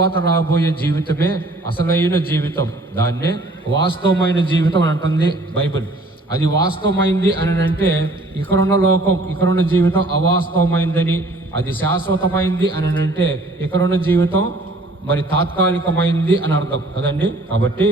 తర్వాత రాబోయే జీవితమే అసలైన జీవితం. దాన్నే వాస్తవమైన జీవితం అని అంటుంది బైబిల్. అది వాస్తవమైంది అని అంటే ఇక్కడున్న లోకం ఇక్కడున్న జీవితం అవాస్తవమైందని అది శాశ్వతమైంది అని అంటే ఇక్కడున్న జీవితం మరి తాత్కాలికమైంది అని అర్థం. కదండి కాబట్టి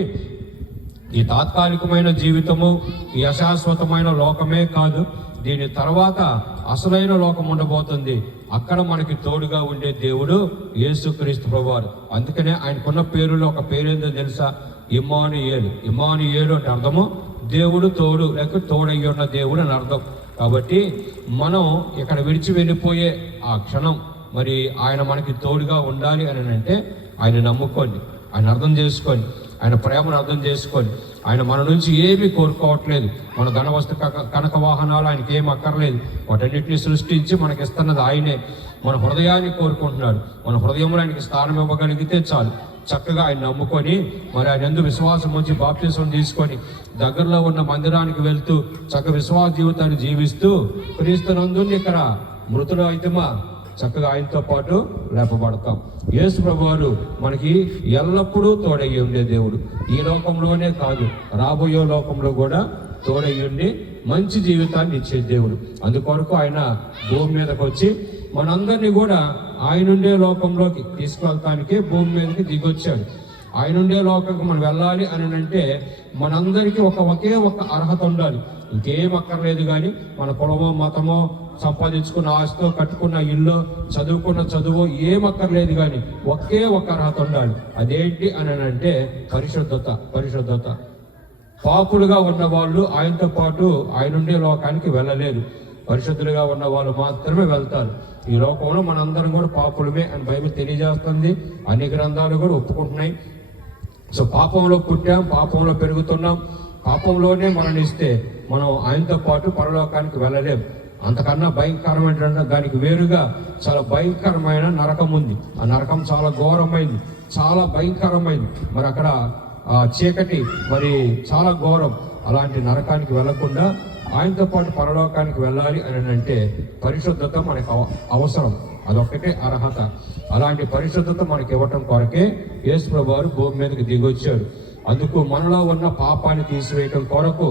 ఈ తాత్కాలికమైన జీవితము ఈ అశాశ్వతమైన లోకమే కాదు దీని తర్వాత అసలైన లోకం ఉండబోతుంది. అక్కడ మనకి తోడుగా ఉండే దేవుడు యేసుక్రీస్తు ప్రభువారు. అందుకనే ఆయనకున్న పేరులో ఒక పేరేందో తెలుసా? ఇమానుయేలు ఇమానుయేలు అంటే అర్థము దేవుడు తోడు లేక తోడయ్యి ఉన్న దేవుడు అని అర్థం. కాబట్టి మనం ఇక్కడ విడిచి వెళ్ళిపోయే ఆ క్షణం మరి ఆయన మనకి తోడుగా ఉండాలి అని అంటే ఆయన నమ్ముకోండి ఆయన అర్థం చేసుకోండి ఆయన ప్రేమను అర్థం చేసుకొని ఆయన మన నుంచి ఏమీ కోరుకోవట్లేదు. మన ధనవస్తు కనక వాహనాలు ఆయనకి ఏం అక్కర్లేదు. వాటన్నిటిని సృష్టించి మనకి ఇస్తున్నది ఆయనే. మన హృదయాన్ని కోరుకుంటున్నాడు. మన హృదయంలో ఆయనకి స్థానం ఇవ్వగలిగితే చాలు. చక్కగా ఆయన నమ్ముకొని మరి ఆయన ఎందు విశ్వాసం ఉంచి బాప్తిసం తీసుకొని దగ్గరలో ఉన్న మందిరానికి వెళ్తూ చక్క విశ్వాస జీవితాన్ని జీవిస్తూ క్రీస్తునందు ఇక్కడ మృతుడు అయితేమా చక్కగా ఆయనతో పాటు లేపబడతాం. యేసు ప్రభువారు మనకి ఎల్లప్పుడూ తోడయ్యి ఉండే దేవుడు. ఈ లోకంలోనే కాదు రాబోయే లోకంలో కూడా తోడయ్యి ఉండి మంచి జీవితాన్ని ఇచ్చే దేవుడు. అందుకొరకు ఆయన భూమి మీదకి వచ్చి మనందరినీ కూడా ఆయన ఉండే లోకంలోకి తీసుకెళ్తానికి భూమి మీదకి దిగొచ్చాడు. ఆయన ఉండే లోకంకి మనం వెళ్ళాలి అని అంటే మనందరికీ ఒక ఒకే ఒక అర్హత ఉండాలి. ఇంకేం అక్కర్లేదు కానీ మన కులమో మతమో సంపాదించుకున్న ఆస్తితో కట్టుకున్న ఇల్లు చదువుకున్న చదువు ఏమక్కర్లేదు కానీ ఒకే ఒక అర్హత ఉండాలి. అదేంటి అని అంటే పరిశుద్ధత పరిశుద్ధత. పాపులుగా ఉన్న వాళ్ళు ఆయనతో పాటు ఆయన ఉండే లోకానికి వెళ్ళలేరు. పరిశుద్ధులుగా ఉన్న వాళ్ళు మాత్రమే వెళ్తారు. ఈ లోకంలో మనందరం కూడా పాపులమే అని బైబిల్ తెలియజేస్తుంది. అన్ని గ్రంథాలు కూడా ఒప్పుకుంటున్నాయి. సో పాపంలో పుట్టాం పాపంలో పెరుగుతున్నాం. పాపంలోనే మరణిస్తే మనం ఆయనతో పాటు పరలోకానికి వెళ్ళలేం. అంతకన్నా భయంకరమైన దానికి వేరుగా చాలా భయంకరమైన నరకం ఉంది. ఆ నరకం చాలా ఘోరమైంది. చాలా భయంకరమైంది. మరి అక్కడ ఆ చీకటి మరి చాలా ఘోరం. అలాంటి నరకానికి వెళ్ళకుండా ఆయనతో పాటు పరలోకానికి వెళ్ళాలి అని అంటే పరిశుద్ధత మనకు అవ- అవసరం. అదొక్కటే అర్హత. అలాంటి పరిశుద్ధత మనకి ఇవ్వటం కొరకే యేసు ప్రభు వారు భూమి మీదకి దిగొచ్చారు. అందుకు మనలో ఉన్న పాపాన్ని తీసివేయటం కొరకు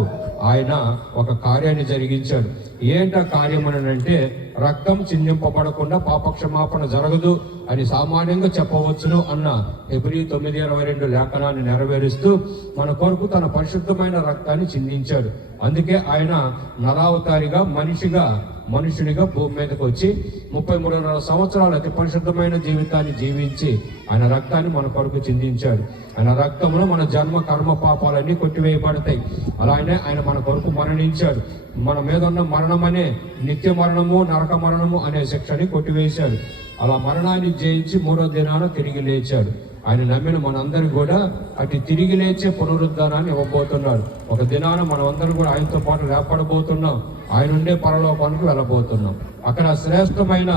ఆయన ఒక కార్యాన్ని జరిగించాడు. ఏంట కార్యం అని అంటే రక్తం చిందింపబడకుండా పాపక్షమాపణ జరగదు అని సామాన్యంగా చెప్పవచ్చును అన్న ఎబ్రి తొమ్మిది ఇరవై రెండు లేఖనాన్ని నెరవేరుస్తూ మన కొరకు తన పరిశుద్ధమైన రక్తాన్ని చిందించాడు. అందుకే ఆయన నరావతారిగా మనిషిగా మనుషునిగా భూమి మీదకి వచ్చి ముప్పై మూడున్నర సంవత్సరాలు అతి పరిశుద్ధమైన జీవితాన్ని జీవించి ఆయన రక్తాన్ని మన కొరకు చిందించాడు. ఆయన రక్తంలో మన జన్మ కర్మ పాపాలన్నీ కొట్టివేయబడతాయి. అలానే ఆయన మన కొరకు మరణించాడు. మన మీద ఉన్న మరణమనే నిత్య మరణము నరక మరణము అనే శిక్షని కొట్టివేశాడు. అలా మరణాన్ని జయించి మూడో దినాన తిరిగి లేచాడు. ఆయన నమ్మిన మనందరూ కూడా అటు తిరిగి లేచే పునరుద్ధానాన్ని ఇవ్వబోతున్నాడు ఒక దినాన మనం అందరం కూడా ఆయనతో పాటు లేపడబోతున్నాం. ఆయన ఉండే పరలోకానికి వెళ్ళబోతున్నాం. అక్కడ శ్రేష్టమైన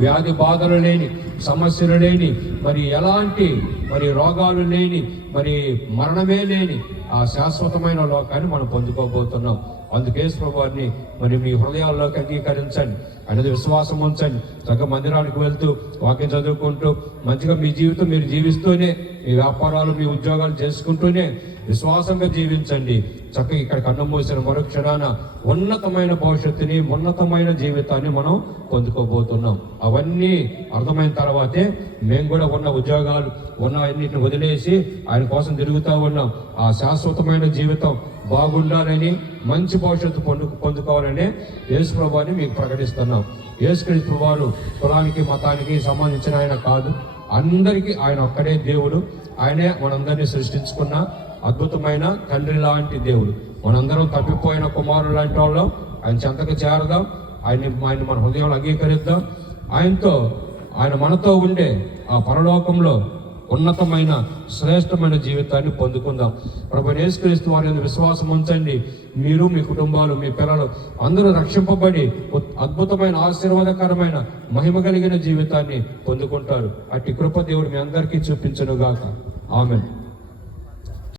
వ్యాధి బాధలు లేని సమస్యలు లేని మరి ఎలాంటి మరి రోగాలు లేని మరి మరణమే లేని ఆ శాశ్వతమైన లోకాన్ని మనం పొందుకోబోతున్నాం. అందుకే ప్రభువారిని మరి మీ హృదయాల్లోకి అంగీకరించండి. అనేది విశ్వాసం ఉంచండి. చక్కగా మందిరానికి వెళ్తూ వాక్యం చదువుకుంటూ మంచిగా మీ జీవితం మీరు జీవిస్తూనే మీ వ్యాపారాలు మీ ఉద్యోగాలు చేసుకుంటూనే విశ్వాసంగా జీవించండి. చక్కగా ఇక్కడ కన్ను మూసిన మరుక్షణాన ఉన్నతమైన భవిష్యత్తుని ఉన్నతమైన జీవితాన్ని మనం పొందుకోబోతున్నాం. అవన్నీ అర్థమైన తర్వాతే మేము కూడా ఉన్న ఉద్యోగాలు ఉన్న అన్నిటిని వదిలేసి ఆయన కోసం తిరుగుతూ ఉన్నాం. ఆ శాశ్వతమైన జీవితం బాగుండాలని మంచి భవిష్యత్తు పొందు పొందుకోవాలని యేసు ప్రభాని మీకు ప్రకటిస్తున్నాం. యేసుక్రీస్తు వారు కులానికి మతానికి సంబంధించిన ఆయన కాదు. అందరికీ ఆయన ఒక్కడే దేవుడు. ఆయనే మనందరినీ సృష్టించుకున్న అద్భుతమైన తండ్రి లాంటి దేవుడు. మనందరం తప్పిపోయిన కుమారుడు లాంటి వాళ్ళం. ఆయన చెంతకు చేరదాం. ఆయన ఆయన మన హృదయంలో అంగీకరిద్దాం. ఆయనతో ఆయన మనతో ఉండే ఆ పరలోకంలో ఉన్నతమైన శ్రేష్టమైన జీవితాన్ని పొందుకుందాం. ప్రభు యేసుక్రీస్తు వారి విశ్వాసం ఉంచండి. మీరు మీ కుటుంబాలు మీ పిల్లలు అందరూ రక్షింపబడి అద్భుతమైన ఆశీర్వాదకరమైన మహిమ కలిగిన జీవితాన్ని పొందుకుంటారు. అట్టి కృప దేవుడు మీ అందరికీ చూపించను గాక ఆమెన్.